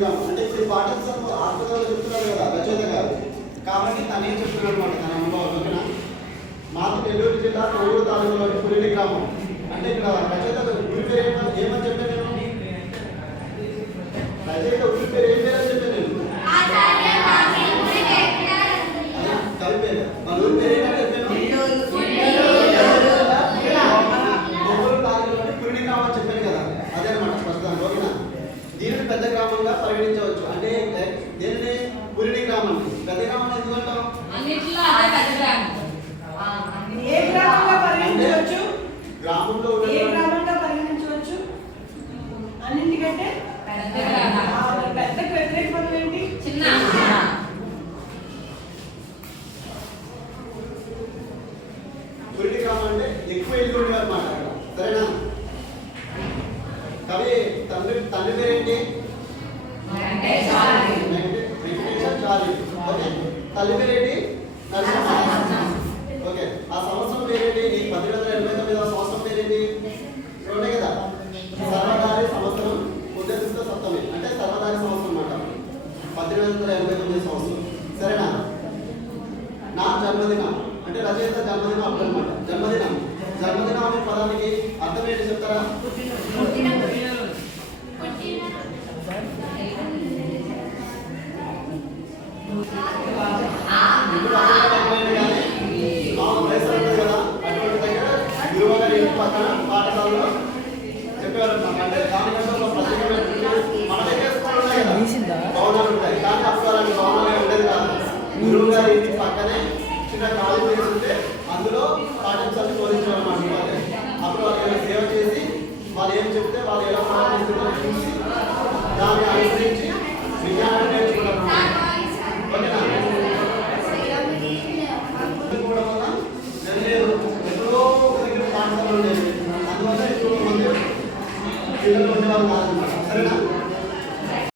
గ్రామం అంటే ఇప్పుడు పాఠశాల ఆత్మకథలు చెప్తున్నారు కదా రచయిత గారు, కాబట్టి తను ఏం చెప్తున్నాడు అనమాట తన అనుభవం. ఓకేనా? మాకు నెల్లూరు జిల్లా కోవూరు తాలూకులోని పులిని గ్రామం అంటే ఇక్కడ రచయిత ఊరి పేరు ఏమని చెప్పాను నేను? రచయిత ఊరి పేరు ఏం పేరు అని చెప్పాను నేను? కవి పేరు. మన ఊరి పేరు ఏంటని చెప్పాను? కోవూరు తాలూకులోని పులిని గ్రామం అని చెప్పాను కదా, అదే అనమాట ప్రస్తుతం. ఓకేనా? దీనిని పెద్ద గ్రామంగా పరిగణించవచ్చు. అంటే దీనిని పులిని గ్రామం పెద్ద గ్రామం ఎందుకంటాం? ఏ గ్రామంగా పరిగణించవచ్చు? గ్రామంలో ఏ గ్రామంగా పరిగణించవచ్చు? అన్నింటికంటే పెద్దకు వ్యతిరేక పదం ఏంటి? చిన్న. పులిని గ్రామం అంటే ఎక్కువ ఇల్లు ఉండేవి అన్నమాట. సరేనా? కవి తండ్రి పేరేంటి? చాలి. ఓకే. తల్లి పేరేంటి? ఓకే. ఆ సంవత్సరం పేరేంటి? 1889వ సంవత్సరం పేరేంటి? చూడే కదా, సర్వదారి సంవత్సరం ఉద్దేశిత సప్తమి అంటే సర్వదారి సంవత్సరం అన్నమాట. 1889 సంవత్సరం. సరేనా? నా జన్మదినం అంటే రచయిత జన్మదినం అప్పుడు అనమాట. జన్మదినం అనే పదానికి అర్థం ఏంటి చెప్తారా? పాఠశాలలో చెప్పేవారు అంటే దానికంటే మన దగ్గర భవనాలు ఉంటాయి, కానీ అప్పుడు అలాంటి భవనాలు ఉండేది కాదు. గురువు గారి ఇంటి పక్కనే చిన్న ఖాళీ ప్లేస్ ఉంటే అందులో పాఠశాలను బోధించారు అన్నమాట. అప్పుడు వాళ్ళు సేవ చేసి వాళ్ళు ఏం చెప్తే వాళ్ళు ఎలా ప్రవర్తిస్తుందో చూసి దాన్ని అనుసరించి విజ్ఞానాన్ని నేర్చుకున్నారు. ఓకేనా? కూడా వల్ల నేను ఎప్పుడో దగ్గర పాఠశాలలో ఉండేది, అందువల్ల ఎక్కువ మంది పిల్లలు ఉండేవాళ్ళు కాదన్నమాట. సరేనా?